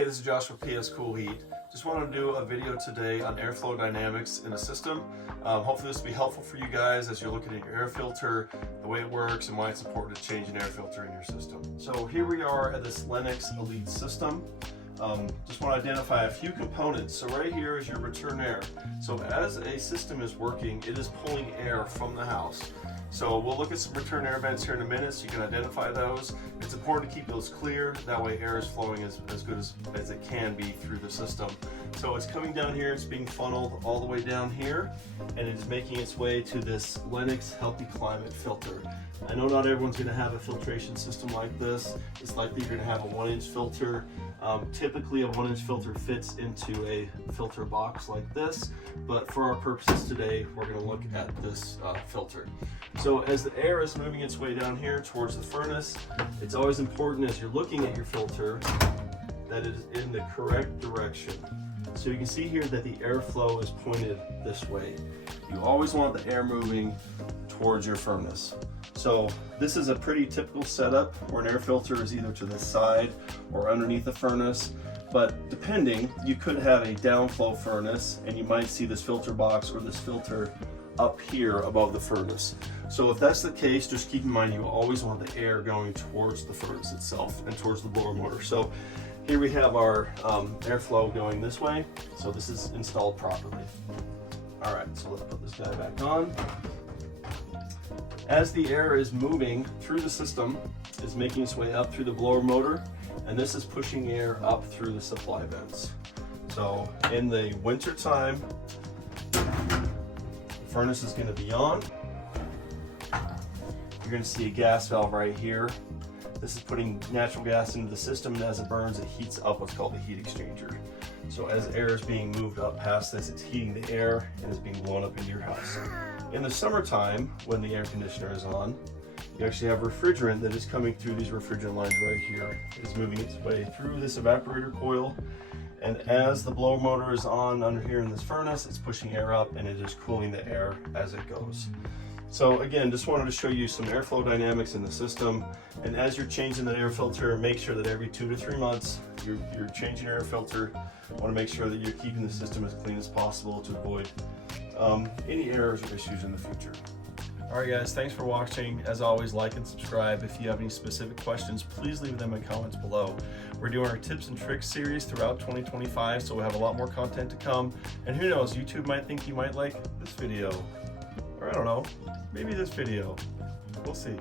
Hey, this is Josh with PS Cool Heat. Just wanted to do a video today on airflow dynamics in a system. Hopefully this will be helpful for you guys as you're looking at your air filter, the way it works, and why it's important to change an air filter in your system. So here we are at this Lennox Elite system. Just want to identify a few components. So right here is your return air. So as a system is working, it is pulling air from the house. So we'll look at some return air vents here in a minute so you can identify those. It's important to keep those clear, that way air is flowing as good as it can be through the system. So it's coming down here, it's being funneled all the way down here, and it is making its way to this Lennox Healthy Climate filter. I know not everyone's going to have a filtration system like this. It's likely you're going to have a 1-inch filter. Typically a 1-inch filter fits into a filter box like this, but for our purposes today we're going to look at this filter. So as the air is moving its way down here towards the furnace, it's always important as you're looking at your filter that it is in the correct direction. So you can see here that the airflow is pointed this way. You always want the air moving towards your furnace. So this is a pretty typical setup where an air filter is either to the side or underneath the furnace, but depending, you could have a downflow furnace and you might see this filter box or this filter up here above the furnace. So if that's the case, just keep in mind you always want the air going towards the furnace itself and towards the blower motor. So here we have our airflow going this way, so this is installed properly. All right, so let's put this guy back on. As the air is moving through the system, it's making its way up through the blower motor, and this is pushing air up through the supply vents. So in the winter time, the furnace is going to be on. You're going to see a gas valve right here. This is putting natural gas into the system, and as it burns, it heats up what's called the heat exchanger. So as air is being moved up past this, it's heating the air and is being blown up into your house. In the summertime, when the air conditioner is on, you actually have refrigerant that is coming through these refrigerant lines right here. It is moving its way through this evaporator coil, and as the blower motor is on under here in this furnace, it's pushing air up and it is cooling the air as it goes. So again, just wanted to show you some airflow dynamics in the system, and as you're changing the air filter, make sure that every 2 to 3 months you're changing your air filter. Want to make sure that you're keeping the system as clean as possible to avoid any errors or issues in the future. Alright guys, thanks for watching. As always, like and subscribe. If you have any specific questions, please leave them in comments below. We're doing our tips and tricks series throughout 2025, so we'll have a lot more content to come. And who knows, YouTube might think you might like this video. Or I don't know, maybe this video. We'll see.